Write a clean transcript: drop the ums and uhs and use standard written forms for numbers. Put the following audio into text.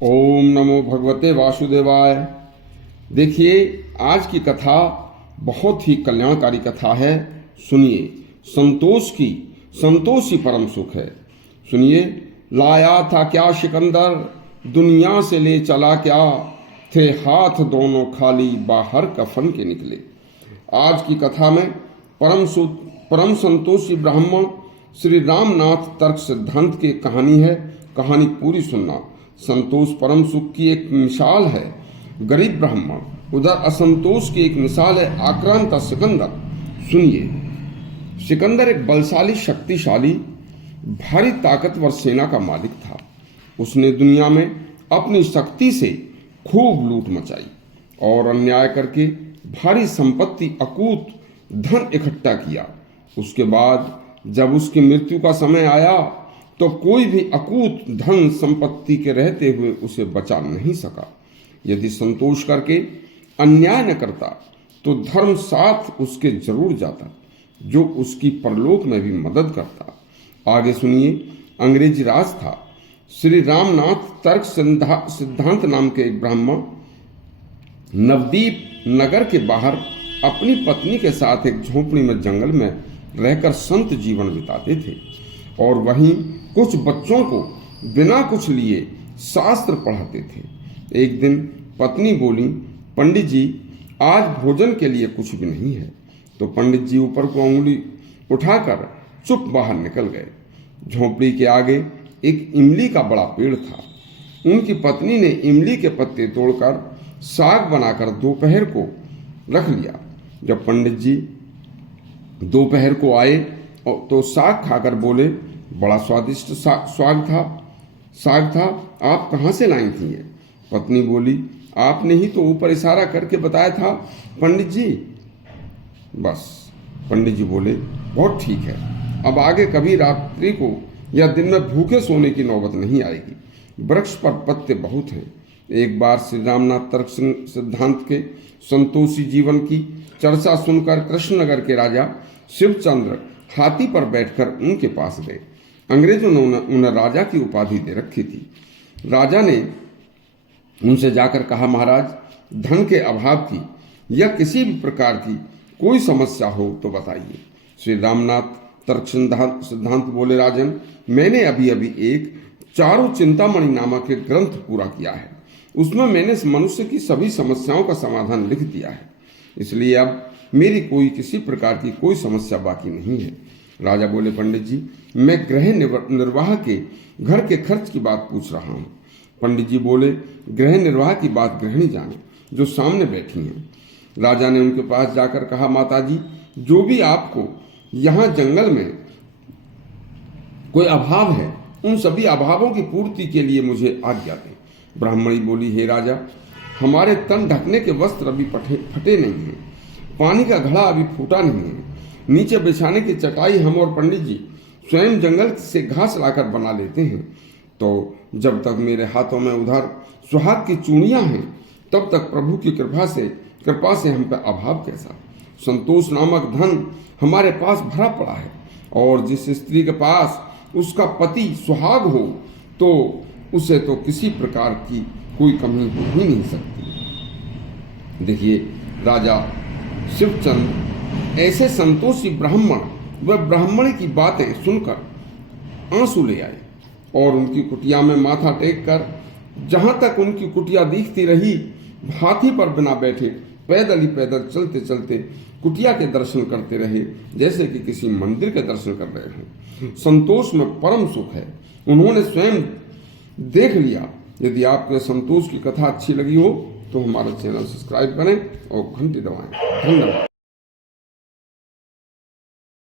ओम नमो भगवते वासुदेवाय। देखिए, आज की कथा बहुत ही कल्याणकारी कथा है। सुनिए, संतोष ही परम सुख है। सुनिए, लाया था क्या सिकंदर, दुनिया से ले चला क्या, थे हाथ दोनों खाली, बाहर कफन के निकले। आज की कथा में परम संतोषी ब्राह्मण श्री रामनाथ तर्क सिद्धांत की कहानी है। कहानी पूरी सुनना। संतोष परम सुख की एक मिसाल है। गरीब ब्राह्मण, उधर असंतोष की एक मिसाल है आक्रांता सिकंदर। सुनिए, सिकंदर एक बलशाली, शक्तिशाली, भारी ताकतवर सेना का मालिक था। उसने दुनिया में अपनी शक्ति से खूब लूट मचाई और अन्याय करके भारी संपत्ति, अकूत धन इकट्ठा किया। उसके बाद जब उसकी मृत्यु का समय आया तो कोई भी अकूत धन संपत्ति के रहते हुए उसे बचा नहीं सका। यदि संतोष करके अन्याय न करता तो धर्म साथ उसके जरूर जाता, जो उसकी परलोक में भी मदद करता। आगे सुनिए। अंग्रेजी राज था। श्री रामनाथ तर्क सिद्धांत नाम के एक ब्राह्मण नवदीप नगर के बाहर अपनी पत्नी के साथ एक झोपड़ी में जंगल में रहकर संत जीवन बिताते थे और वहीं कुछ बच्चों को बिना कुछ लिए शास्त्र पढ़ाते थे। एक दिन पत्नी बोली, पंडित जी, आज भोजन के लिए कुछ भी नहीं है। तो पंडित जी ऊपर को उंगली उठाकर चुप बाहर निकल गए। झोपड़ी के आगे एक इमली का बड़ा पेड़ था। उनकी पत्नी ने इमली के पत्ते तोड़कर साग बनाकर दोपहर को रख लिया। जब पंडित जी दोपहर को आए तो साग खाकर बोले, बड़ा स्वादिष्ट साग था, आप कहाँ से लाई थी ये? पत्नी बोली, आपने ही तो ऊपर इशारा करके बताया था पंडित जी। बस। पंडित जी बोले, बहुत ठीक है, अब आगे कभी रात्रि को या दिन में भूखे सोने की नौबत नहीं आएगी। वृक्ष पर पत्ते बहुत हैं। एक बार श्री रामनाथ तर्क सिद्धांत के संतोषी जीवन की चर्चा सुनकर कृष्णनगर के राजा शिवचंद्र हाथी पर बैठकर उनके पास गए। अंग्रेजों ने उन्हें राजा की उपाधि दे रखी थी। राजा ने उनसे जाकर कहा, महाराज, धन के अभाव की या किसी भी प्रकार की कोई समस्या हो तो बताइए। श्री रामनाथ तर्क सिद्धांत बोले, राजन, मैंने अभी एक चारु चिंतामणि नामक एक ग्रंथ पूरा किया है। उसमें मैंने मनुष्य की सभी समस्याओं का समाधान लिख दिया है, इसलिए अब मेरी किसी प्रकार की कोई समस्या बाकी नहीं है। राजा बोले, पंडित जी, मैं गृह निर्वाह के घर के खर्च की बात पूछ रहा हूँ। पंडित जी बोले, गृह निर्वाह की बात गृहिणी जाने, जो सामने बैठी हैं। राजा ने उनके पास जाकर कहा, माता जी, जो भी आपको यहाँ जंगल में कोई अभाव है, उन सभी अभावों की पूर्ति के लिए मुझे आज्ञा दें। ब्राह्मणी बोली, हे राजा, हमारे तन ढकने के वस्त्र अभी फटे नहीं हैं, पानी का घड़ा अभी फूटा नहीं है, नीचे बिछाने की चटाई हम और पंडित जी स्वयं जंगल से घास लाकर बना लेते हैं। तो जब तक मेरे हाथों में उधर सुहाग की चूड़ियां हैं, तब तक प्रभु की कृपा से हम पर अभाव कैसा। संतोष नामक धन हमारे पास भरा पड़ा है और जिस स्त्री के पास उसका पति सुहाग हो तो उसे तो किसी प्रकार की कोई कमी हो ही नहीं सकती। देखिए, राजा शिवचंद्र ऐसे संतोषी ब्राह्मण व ब्राह्मणी की बातें सुनकर आंसू ले आए और उनकी कुटिया में माथा टेक कर जहां तक उनकी कुटिया दिखती रही, हाथी पर बिना बैठे पैदल ही पैदल चलते चलते कुटिया के दर्शन करते रहे, जैसे कि किसी मंदिर के दर्शन कर रहे हों। संतोष में परम सुख है, उन्होंने स्वयं देख लिया। यदि आपको संतोष की कथा अच्छी लगी हो तो हमारा चैनल सब्सक्राइब करें और घंटी दबाएं। धन्यवाद।